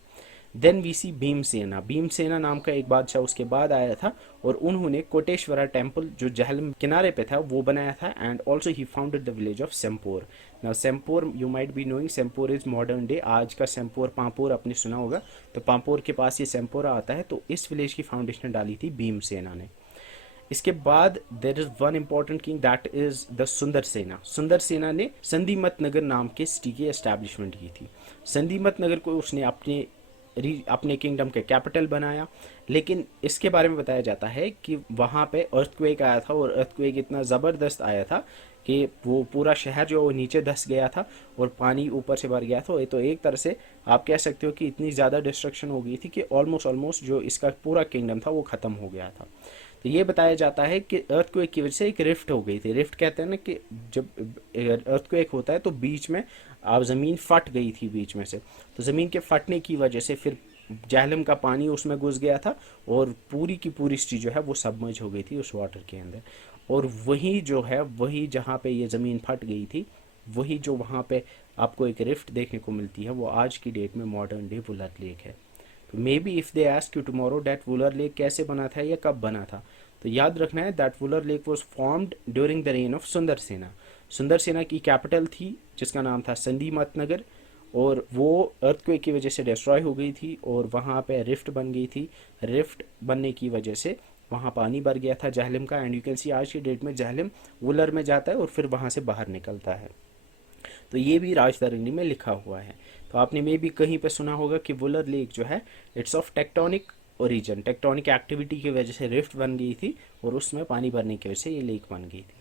देन वी सी भीमसेना। भीमसेना नाम का एक बादशाह उसके बाद आया था और उन्होंने कोटेश्वरा टेम्पल जो झेलम किनारे पे था वो बनाया था, and also he founded the village of Sempor. Now Sempor you might be knowing, Sempor is modern day, आज का सेम्पोर पांपोर आपने सुना होगा, तो पांपोर के पास ये सेम्पोरा आता है। तो इस विलेज की फाउंडेशन डाली थी भीमसेना ने। इसके बाद there is one important king, that is the सुंदर सेना। सुंदर सेना ने संधीमत नगर नाम के सिटी की एस्टैब्लिशमेंट की थी। संधीमत नगर को उसने अपने किंगडम के कैपिटल बनाया, लेकिन इसके बारे में बताया जाता है कि वहाँ पे अर्थक्वेक आया था और अर्थक्वेक इतना ज़बरदस्त आया था कि वो पूरा शहर जो वो नीचे धंस गया था और पानी ऊपर से भर गया था। तो एक तरह से आप कह सकते हो कि इतनी ज़्यादा डिस्ट्रक्शन हो गई थी कि ऑलमोस्ट जो इसका पूरा किंगडम था वो ख़त्म हो गया था। तो ये बताया जाता है कि अर्थक्वेक की वजह से एक रिफ्ट हो गई थी। रिफ्ट कहते हैं ना कि जब अर्थक्वेक होता है तो बीच में आप ज़मीन फट गई थी बीच में से, तो ज़मीन के फटने की वजह से फिर जहलम का पानी उसमें घुस गया था और पूरी की पूरी सिटी जो है वो सबमर्ज हो गई थी उस वाटर के अंदर। और वही जो है, वही जहाँ पे ये ज़मीन फट गई थी, वही जो वहाँ पे आपको एक रिफ्ट देखने को मिलती है, वो आज की डेट में मॉडर्न डे वुलर लेक है। तो may be if they ask you tomorrow that Wular lake कैसे बना था या कब बना था, तो याद रखना है that Wular lake was formed during the rain of सुंदर सेना। सुंदर सेना की कैपिटल थी जिसका नाम था संधीमत नगर, और वो अर्थक्वेक की वजह से डिस्ट्रॉय हो गई थी और वहाँ पे रिफ्ट बन गई थी। रिफ्ट बनने की वजह से वहाँ पानी भर गया था जहलम का, एंड यू कैन सी आज की डेट में जहलम वुलर में जाता है और फिर वहाँ से बाहर निकलता है। तो ये भी राज तरंगी में लिखा हुआ है। तो आपने में भी कहीं पे सुना होगा कि वुलर लेक जो है it's of tectonic origin, tectonic activity की वजह से रिफ्ट बन गई थी और उसमें पानी भरने की वजह से ये लेक बन गई थी।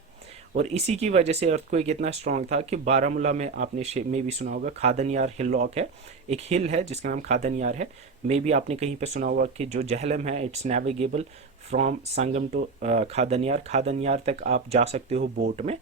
और इसी की वजह से अर्थक्वेक इतना स्ट्रांग था कि बारामूला में आपने में भी सुना होगा खादन यार हिल लॉक है, एक हिल है जिसका नाम खादन यार है। मे भी आपने कहीं पे सुना होगा कि जो जहलम है it's navigable from Sangam to Khadanyar तक आप जा सकते हो बोट में।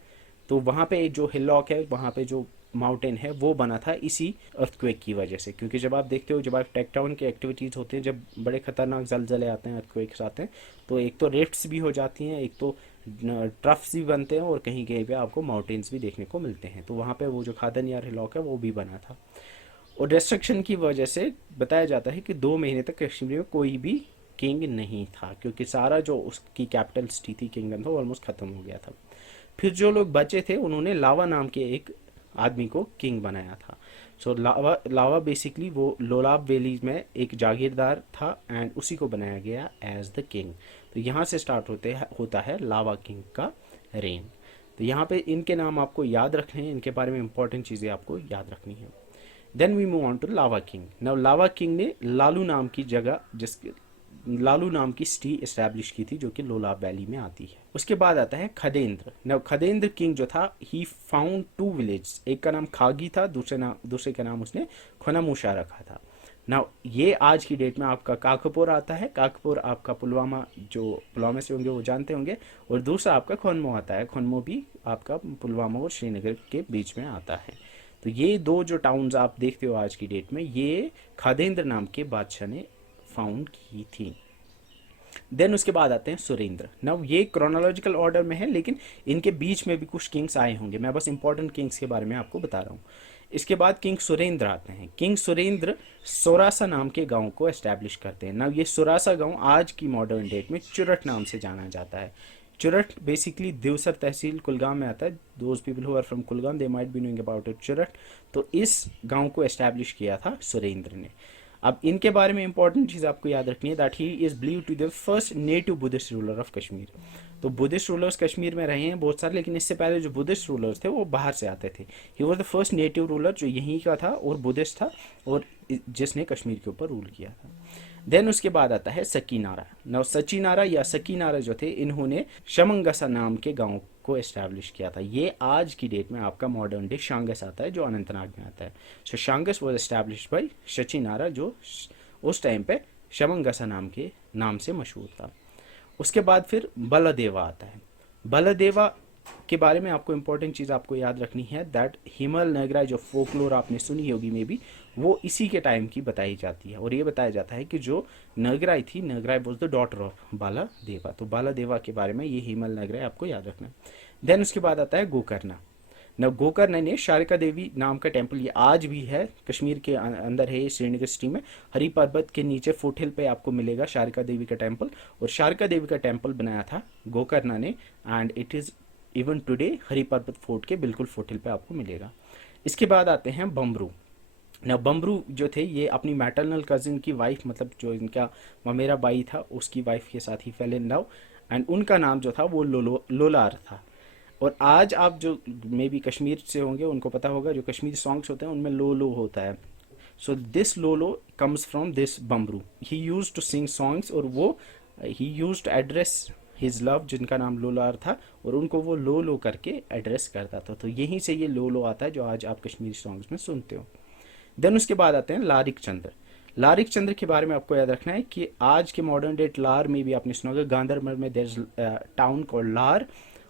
तो वहाँ पे जो हिलॉक है, वहाँ पे जो माउंटेन है वो बना था इसी अर्थक्वेक की वजह से। क्योंकि जब आप देखते हो, जब आप टेक्टोन की एक्टिविटीज़ होते हैं, जब बड़े खतरनाक जलजले आते हैं, अर्थक्वेक्स आते हैं, तो एक तो रिफ्ट्स भी हो जाती हैं, एक तो ट्रफ्स भी बनते हैं, और कहीं कहीं पे आपको माउंटेन्स भी देखने को मिलते हैं। तो वहाँ पे वो जो खादन यार हिलॉक है वो भी बना था। और डिस्ट्रक्शन की वजह से बताया जाता है कि 2 महीने तक कश्मीर में कोई भी किंग नहीं था, क्योंकि सारा जो उसकी कैपिटल सिटी थी, किंगडम था, वो ऑलमोस्ट ख़त्म हो गया था। फिर जो लोग बचे थे उन्होंने लावा नाम के एक आदमी को किंग बनाया था। सो लावा लावा बेसिकली वो लोलाब वैली में एक जागीरदार था, एंड उसी को बनाया गया एज द किंग। तो यहाँ से स्टार्ट होता है लावा किंग का रेन। तो यहाँ पे इनके नाम आपको याद रखने हैं, इनके बारे में इंपॉर्टेंट चीज़ें आपको याद रखनी है। Then we move on to Lava king. Now Lava king ने लालू नाम की सिटी इस्टेब्लिश की थी, जो कि लोलाब वैली में आती है। उसके बाद आता है खदेंद्र। नाउ खदेंद्र किंग जो था, ही फाउंड 2 विलेज, एक का नाम खागी था, दूसरे का नाम उसने खुनामुशा रखा था। नाउ ये आज की डेट में आपका काकपुर आता है, काकपुर आपका पुलवामा, जो पुलवामा से होंगे वो जानते होंगे, और दूसरा आपका खुनमो आता है, खुनमो भी आपका पुलवामा और श्रीनगर के बीच में आता है। तो ये दो जो टाउन्स आप देखते हो आज की डेट में, ये खादेंद्र नाम के बादशाह ने फाउंड की थी। देन उसके बाद आते हैं सुरेंद्र। नाउ ये क्रोनोलॉजिकल ऑर्डर में है, लेकिन इनके बीच में भी कुछ किंग्स आए होंगे, मैं बस इंपॉर्टेंट किंग्स के बारे में आपको बता रहा हूँ। इसके बाद किंग सुरेंद्र आते हैं। किंग सुरेंद्र सोरासा नाम के गांव को एस्टैब्लिश करते हैं। नाउ ये सोरासा गांव आज की मॉडर्न डेट में चुरट नाम से जाना जाता है। चुरट बेसिकली देवसर तहसील कुलगाम में आता है। Those people who are from Kulgam they might be knowing about it Churat. तो इस गांव को एस्टैब्लिश किया था सुरेंद्र ने। अब इनके बारे में इंपॉर्टेंट चीज़ आपको याद रखनी है, that he is believe to the first native Buddhist ruler of Kashmir. तो बुद्धिस्ट रूलर्स कश्मीर में रहे हैं बहुत सारे, लेकिन इससे पहले जो बुद्धिस्ट रूलर्स थे वो बाहर से आते थे। He was the first native ruler जो यहीं का था और बुद्धिस्ट था, और जिसने कश्मीर के ऊपर रूल किया था। देन उसके बाद आता है सकीनारा। नौ सचीनारा या सकीनारा जो थे, इन्होंने शमंगसा नाम के गांव को एस्टैब्लिश किया था। ये आज की डेट में आपका मॉडर्न डे शांगस आता है, जो अनंतनाग में आता है। सो शांगस वॉज एस्टैब्लिश बाई सचीनारा, जो उस टाइम पे शमंगसा नाम से मशहूर था। उसके बाद फिर बलदेवा आता है। बलदेवा के बारे में आपको इंपॉर्टेंट चीज़ आपको याद रखनी है, दैट हिमल नगराई जो फोकलोर आपने सुनी होगी में भी, वो इसी के टाइम की बताई जाती है। और ये बताया जाता है कि जो नगराई थी, नगराई वॉज द डॉटर ऑफ बालादेवा। तो बालादेवा के बारे में ये हिमल नगराई आपको याद रखना है। देन उसके बाद आता है गोकर्णा। न गोकर्ण ने शारिका देवी नाम का टेम्पल, ये आज भी है कश्मीर के अंदर है, श्रीनगर सिटी में हरी पर्वत के नीचे फुट हिल पे आपको मिलेगा शारिका देवी का टेम्पल। और शारिका देवी का टेम्पल बनाया था गोकर्ण ने, and it is even today Hari Parbat fort के बिल्कुल फुट हिल पे आपको मिलेगा। इसके बाद आते हैं बमरू। ना बमरू जो थे, ये अपनी मैटरनल कजिन की वाइफ, मतलब जो इनका ममेरा बाई था उसकी वाइफ के साथ ही फेल इन लव, एंड उनका नाम जो था वो लोलार था। और आज आप जो मे बी कश्मीर से होंगे उनको पता होगा, जो कश्मीरी सॉन्ग्स होते हैं उनमें लो लो होता है। सो दिस लो लो comes from this Bamru. He use to sing songs, और वो he use to address his love, जिनका नाम लोलार था, और उनको वो लो लो करके एड्रेस करता था। तो यहीं से ये लो लो आता है जो आज आप कश्मीरी सॉन्ग्स में सुनते हो। देन उसके बाद आते हैं लारिक चंद्र। लारिक चंद्र के बारे में आपको याद रखना है कि आज के मॉडर्न डेट लार में भी आपने सुना होगा, गांधरबल में देयर इज टाउन कॉल्ड लार,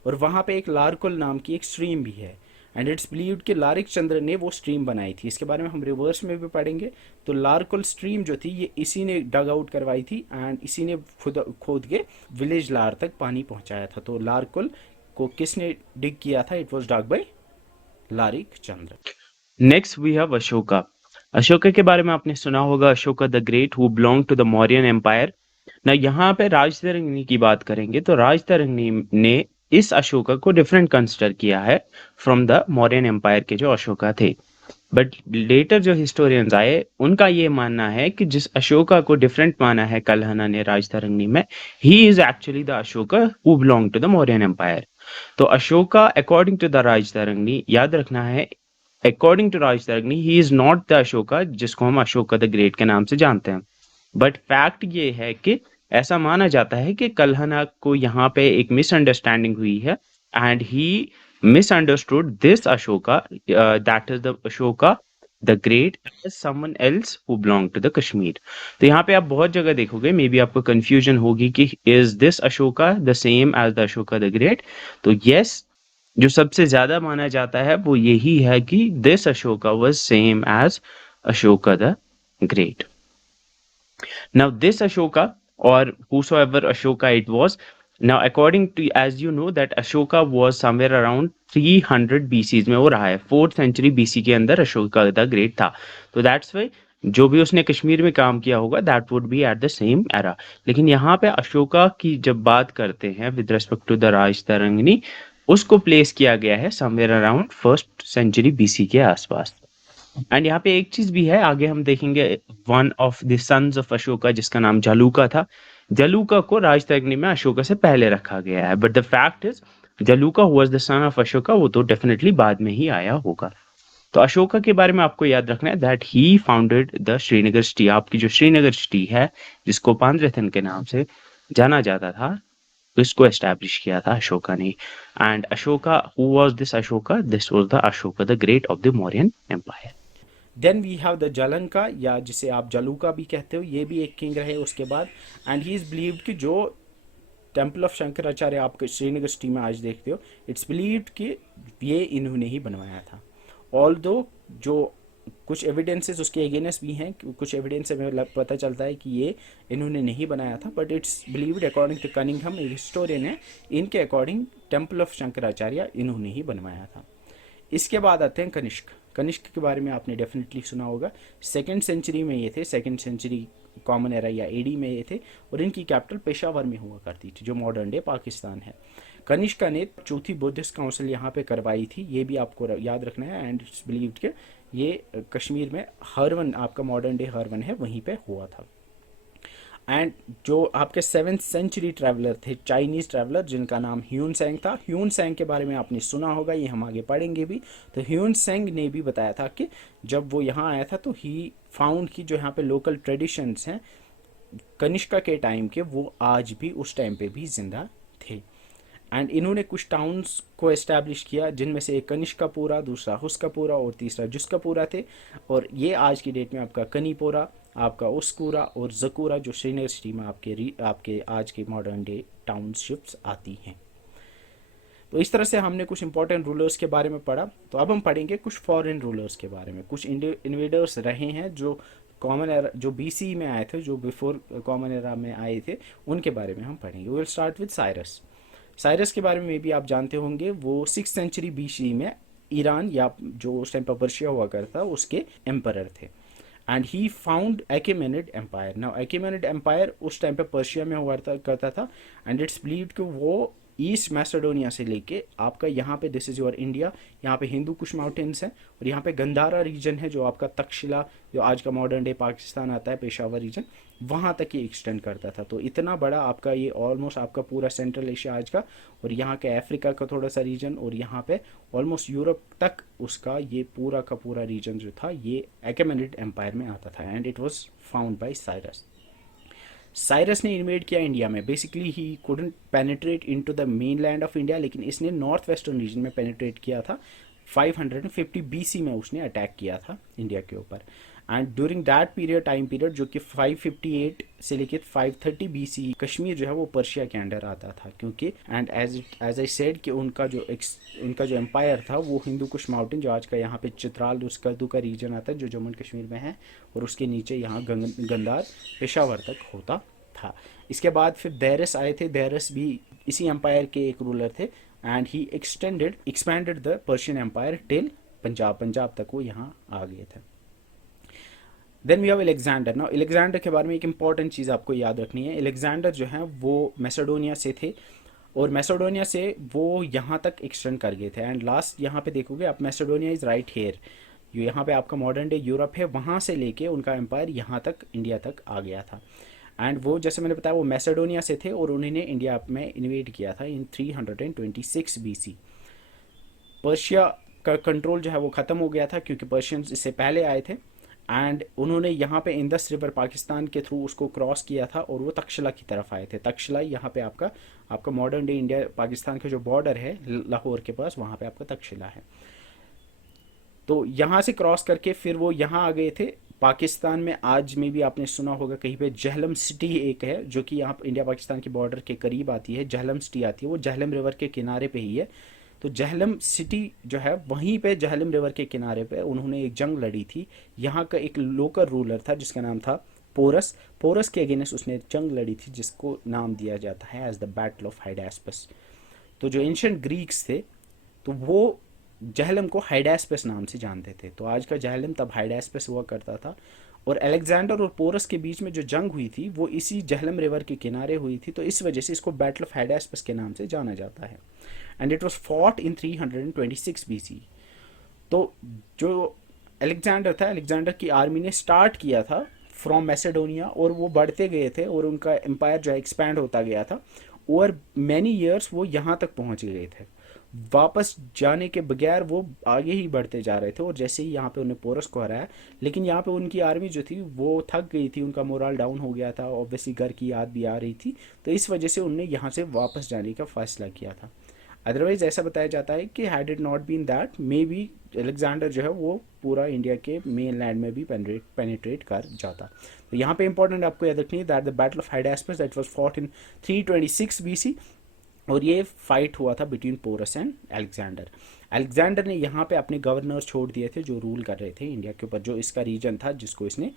और वहाँ पे एक लारकुल नाम की एक स्ट्रीम भी है, एंड इट्स बिलीव्ड कि लारिक चंद्र ने वो स्ट्रीम बनाई थी। इसके बारे में हम रिवर्स में भी पढ़ेंगे। तो लारकुल स्ट्रीम जो थी, ये इसी ने डग आउट करवाई थी, एंड इसी ने खोद के विलेज लार तक पानी पहुंचाया था। तो लारकुल को किसने डिग किया था? It was dug by Larik Chandra. Next we have Ashoka. Ashoka के बारे में आपने सुना होगा, Ashoka the great who belong to the Mauryan empire. ना यहाँ पे राजतरंगिणी की बात करेंगे तो राजतरंगिणी ने इस अशोका को डिफरेंट कंसिडर किया है फ्रॉम द मौर्यन एम्पायर के जो अशोका थे। बट लेटर जो हिस्टोरियंस आए उनका ये मानना है कि जिस अशोका को डिफरेंट माना है कल्हना ने राजतरंगिणी में, he is actually the Ashoka who belong to the Mauryan empire. तो Ashoka according to the Rajatarangini, याद रखना है, according to Rajatarangini he is not the Ashoka जिसको हम अशोका द ग्रेट के नाम से जानते हैं। बट फैक्ट ये है कि ऐसा माना जाता है कि कल्हना को यहाँ पे एक मिसअंडरस्टैंडिंग हुई है, and he misunderstood this Ashoka, that is the Ashoka the Great, as someone else who belonged to the Kashmir. तो यहाँ पे आप बहुत जगह देखोगे, मे बी आपको कंफ्यूजन होगी कि is this Ashoka the same as the Ashoka the great. तो यस, जो सबसे ज्यादा माना जाता है वो यही है कि this Ashoka was same as Ashoka the great. Now, this Ashoka, or whosoever Ashoka it was, now according to, as you know, that Ashoka was somewhere around 300 BC में वो रहा है, 4th century BC के अंदर अशोका द ग्रेट था. तो दैट्स वाई जो भी उसने कश्मीर में काम किया होगा that would be at the same era. लेकिन यहाँ पे अशोका की जब बात करते हैं with respect to the Rajatarangini, उसको प्लेस किया गया है somewhere around 1st century BC के आसपास. एंड यहाँ पे एक चीज भी है, आगे हम देखेंगे, one of the sons of Ashoka जिसका नाम जलूका था. जलूका को राजतरंगिणी में अशोका से पहले रखा गया है, but the fact is Jalauka who was the son of Ashoka वो तो डेफिनेटली बाद में ही आया होगा. तो अशोका के बारे में आपको याद रखना है that he founded the Srinagar city. आपकी जो श्रीनगर सिटी है जिसको पांचरथन के नाम से जाना जाता था, इसको एस्टैब्लिश किया था अशोका ने. And Ashoka, who was this Ashoka? This was the Ashoka the great of the Mauryan empire. Then we have the Jalauka, या जिसे आप जलूका भी कहते हो, ये भी एक किंग रहे उसके बाद. एंड ही इज़ बिलीव्ड कि जो टेम्पल ऑफ शंकराचार्य आप श्रीनगर सिटी में आज देखते हो, इट्स बिलीव्ड कि ये इन्होंने ही बनवाया था. ऑल दो जो कुछ एविडेंसेस उसके अगेंस्ट भी हैं, कुछ एविडेंस से हमें पता चलता है कि ये इन्होंने नहीं बनाया था, but it's believed according to Cunningham, एक हिस्टोरियन है, इनके अकॉर्डिंग टेम्पल ऑफ शंकराचार्य इन्होंने ही बनवाया था. इसके बाद आते हैं कनिष्क. कनिष्क के बारे में आपने डेफिनेटली सुना होगा. 2nd सेंचुरी में ये थे, 2nd सेंचुरी कॉमन एरा या एडी में ये थे, और इनकी कैपिटल पेशावर में हुआ करती थी जो मॉडर्न डे पाकिस्तान है. कनिष्का ने चौथी बुद्धिस्ट काउंसिल यहाँ पे करवाई थी, ये भी आपको याद रखना है. एंड इट्स बिलीव्ड कि ये कश्मीर में हरवन, आपका मॉडर्न डे हरवन है, वहीं पे हुआ था. एंड जो आपके 7th सेंचुरी ट्रैवलर थे, चाइनीज़ ट्रैवलर, जिनका नाम ह्यून सेंग था. ह्यून सेंग के बारे में आपने सुना होगा, ये हम आगे पढ़ेंगे भी. तो ह्यून सेंग ने भी बताया था कि जब वो यहाँ आया था तो ही फाउंड की जो यहाँ पे लोकल ट्रेडिशंस हैं कनिष्का के टाइम के, वो आज भी उस टाइम पे भी जिंदा थे. एंड इन्होंने कुछ टाउन्स को एस्टैब्लिश किया, जिनमें से एक कनिष्कापुरा, दूसरा हुस्कापुरा और तीसरा जुस्कापुरा थे. और ये आज की डेट में आपका कनीपुरा, आपका उस्कूरा और जकूरा जो श्रीनगर सिटी में आपके आज के मॉडर्न डे टाउनशिप्स आती हैं. तो इस तरह से हमने कुछ इंपॉर्टेंट रूलर्स के बारे में पढ़ा. तो अब हम पढ़ेंगे कुछ फॉरेन रूलर्स के बारे में. कुछ इन्वेडर्स रहे हैं जो कॉमन एरा, जो बीसी में आए थे, जो बिफोर कॉमन एरा में आए थे, उनके बारे में हम पढ़ेंगे. We will start with Cyrus. Cyrus के बारे में भी आप जानते होंगे, वो 6th सेंचुरी बीसी में ईरान, या जो उस टाइम पर पर्शिया हुआ करता, उसके एम्परर थे. And he found Achaemenid empire. Now Achaemenid empire उस टाइम पे पर्शिया में हुआ करता था. एंड इट्स बिलीव्ड कि वो ईस्ट मैसेडोनिया से लेके आपका यहाँ पे, दिस इज़ योर इंडिया, यहाँ पे हिंदू कुश माउंटेन्स हैं, और यहाँ पे गंधारा रीजन है जो आपका तक्षशिला, जो आज का मॉडर्न डे पाकिस्तान आता है, पेशावर रीजन, वहाँ तक ये एक्सटेंड करता था. तो इतना बड़ा आपका ये ऑलमोस्ट आपका पूरा सेंट्रल एशिया आज का, और यहाँ के अफ्रीका का थोड़ा सा रीजन, और यहाँ पे ऑलमोस्ट यूरोप तक उसका ये पूरा का पूरा रीजन जो था, ये एकेमेनिड एम्पायर में आता था. And it was found by Cyrus. Cyrus ने इन्वेड किया इंडिया में. Basically he couldn't penetrate into the main land of India, लेकिन इसने नॉर्थ वेस्टर्न रीजन में पेनिट्रेट किया था. 550 बीसी में उसने अटैक किया था इंडिया के ऊपर. And during that period, time period, जो कि 558 से लेकर 530 बीसी, कश्मीर जो है वो पर्शिया के अंडर आता था. क्योंकि एंड एज आई सेड कि उनका जो एम्पायर था वो हिंदू कुश माउंटेन, जो आज का यहाँ पे चित्राल उस्कर्दू का रीजन आता है, जो जम्मू एंड कश्मीर में है, और उसके नीचे यहाँ गंदार पेशावर तक होता था. इसके बाद फिर दैरस आए थे. दैरस भी इसी एम्पायर के एक रूलर थे. And he expanded the Persian empire till Punjab तक वो यहाँ आ गए थे. Then we have Alexander. Now Alexander के बारे में एक इंपॉर्टेंट चीज़ आपको याद रखनी है. एलेक्जेंडर जो है वो मैसेडोनिया से थे, और मैसेडोनिया से वो यहाँ तक एक्सटेंड कर गए थे. एंड लास्ट यहाँ पे देखोगे आप, मैसेडोनिया इज़ राइट हेयर, जो यहाँ पे आपका मॉडर्न डे यूरोप है, वहाँ से लेके उनका एम्पायर यहाँ तक, इंडिया तक आ गया था. एंड वो जैसे मैंने बताया वो मैसेडोनिया से थे, और उन्होंने इंडिया में इन्वेड किया था इन 326 बीसी. पर्शिया का कंट्रोल जो है वो ख़त्म हो गया था, क्योंकि पर्शियंस इससे पहले आए थे. एंड उन्होंने यहाँ पे इंदस रिवर पाकिस्तान के थ्रू उसको क्रॉस किया था और वो तक्षशिला की तरफ आए थे। तक्षशिला यहाँ पे आपका आपका मॉडर्न डे इंडिया पाकिस्तान का जो बॉर्डर है लाहौर के पास, वहाँ पे आपका तक्षशिला है। तो यहाँ से क्रॉस करके फिर वो यहाँ आ गए थे पाकिस्तान में। आज में भी आपने सुना होगा कहीं पे जहलम सिटी एक है जो कि यहाँ इंडिया पाकिस्तान के बॉर्डर के करीब आती है, जहलम सिटी आती है, वो जहलम रिवर के किनारे पे ही है। तो जहलम सिटी जो है वहीं पे जहलम रिवर के किनारे पे उन्होंने एक जंग लड़ी थी। यहाँ का एक लोकल रूलर था जिसका नाम था पोरस। पोरस के अगेंस्ट उसने जंग लड़ी थी जिसको नाम दिया जाता है एज द बैटल ऑफ हाइडास्पस। तो जो एंशियंट ग्रीक्स थे तो वो जहलम को हाइडास्पस नाम से जानते थे। तो आज का जहलम तब हाइडास्पस हुआ करता था। और अलेक्जेंडर और पोरस के बीच में जो जंग हुई थी वो इसी जहलम रिवर के किनारे हुई थी, तो इस वजह से इसको बैटल ऑफ हाइडास्पस के नाम से जाना जाता है। And it was fought in 326 BC। तो जो अलेक्जेंडर था, अलेक्जेंडर की आर्मी ने स्टार्ट किया था फ्रॉम मैसेडोनिया और वो बढ़ते गए थे और उनका एम्पायर जो है एक्सपैंड होता गया था। और मैनी ईयर्स वो यहाँ तक पहुँच गए थे, वापस जाने के बगैर वो आगे ही बढ़ते जा रहे थे। और जैसे ही यहाँ पे उन्हें पोरस को हराया, लेकिन यहाँ पे उनकी आर्मी जो थी वो थक गई थी, उनका मोरल डाउन हो गया था, ऑब्वियसली घर की याद भी आ रही थी, तो इस वजह से उन्होंने यहाँ से वापस जाने का फैसला किया था। अदरवाइज ऐसा बताया जाता है कि had it not been that maybe Alexander जो है वो पूरा इंडिया के मेन लैंड में भी पेनिट्रेट कर जाता। तो यहाँ पे इंपॉर्टेंट आपको याद रखनी है that the battle of Hydaspes that was fought in 326 BC। और ये फाइट हुआ था between Porus and Alexander. Alexander ने यहाँ पे अपने गवर्नर छोड़ दिए थे जो रूल कर रहे थे इंडिया के ऊपर, जो इसका रीजन था जिसको इसने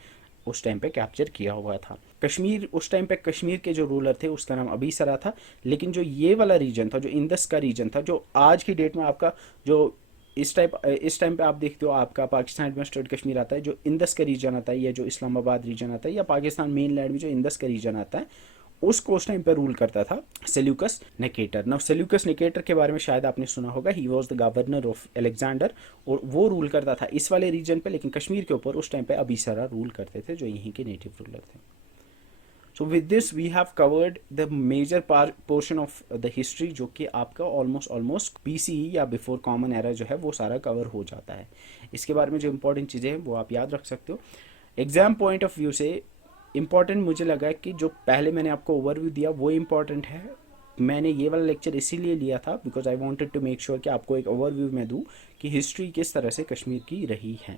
उस टाइम पे कैप्चर किया हुआ था। कश्मीर, उस टाइम पे कश्मीर के जो रूलर थे उसका नाम अबीसरा था। लेकिन जो ये वाला रीजन था, जो इंदस का रीजन था, जो आज की डेट में आपका जो इस टाइम पे आप देखते हो आपका पाकिस्तान एडमिनिस्ट्रेटेड कश्मीर आता है, जो इंदस का रीजन आता है, या जो इस्लामाबाद रीजन आता है, या पाकिस्तान मेन लैंड में जो इंदस का रीजन आता है, उसको उस टाइम पर रूल करता था Seleucus Nicator. Now Seleucus Nicator के बारे में शायद आपने सुना होगा, he was the governor of Alexander, और वो रूल करता था इस वाले रीजन पे, लेकिन कश्मीर के ऊपर उस टाइम पे अबीसरा रूल करते थे जो यहीं के नेटिव रूलर थे। So with this we have covered the major portion of the history, जो कि आपका ऑलमोस्ट BCE या बिफोर कॉमन एरा जो है वो सारा कवर हो जाता है। इसके बारे में जो इंपॉर्टेंट चीज़ें हैं वो आप याद रख सकते हो। एग्जाम पॉइंट ऑफ व्यू से इम्पॉर्टेंट मुझे लगा कि जो पहले मैंने आपको ओवरव्यू दिया वो इम्पॉर्टेंट है। मैंने ये वाला लेक्चर इसीलिए लिया था because I wanted to make sure कि आपको एक ओवरव्यू में दूँ कि हिस्ट्री किस तरह से कश्मीर की रही है।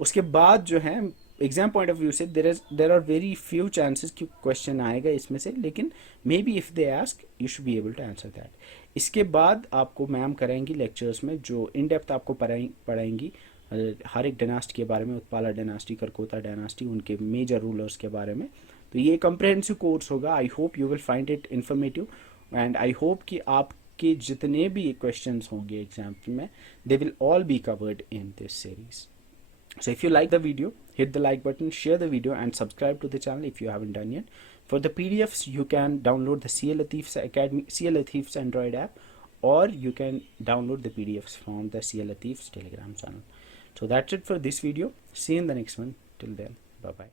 उसके बाद जो है एग्जाम पॉइंट ऑफ व्यू से there are very few chances कि क्वेश्चन आएगा इसमें से, लेकिन maybe if they ask you should be able to answer that. इसके बाद आपको मैम कराएंगी लेक्चर्स में जो इन डेप्थ आपको पढ़ाएंगी हर एक डायनास्टी के बारे में, उत्पाला डायनास्टी, करकोता डायनास्टी, उनके मेजर रूलर्स के बारे में। तो ये कम्प्रहेंसिव कोर्स होगा। I hope you will find it informative and I hope कि आपके जितने भी क्वेश्चंस होंगे एग्जाम में they will all be covered in this series. So if you like the video, hit the like button, share the video and subscribe to the channel if you haven't done yet. For the PDFs, you can download the CA Latif's Academy, CA Latif's Android app, or you can download the PDFs from the CA Latif's Telegram channel. So that's it for this video. See you in the next one. Till then, bye bye.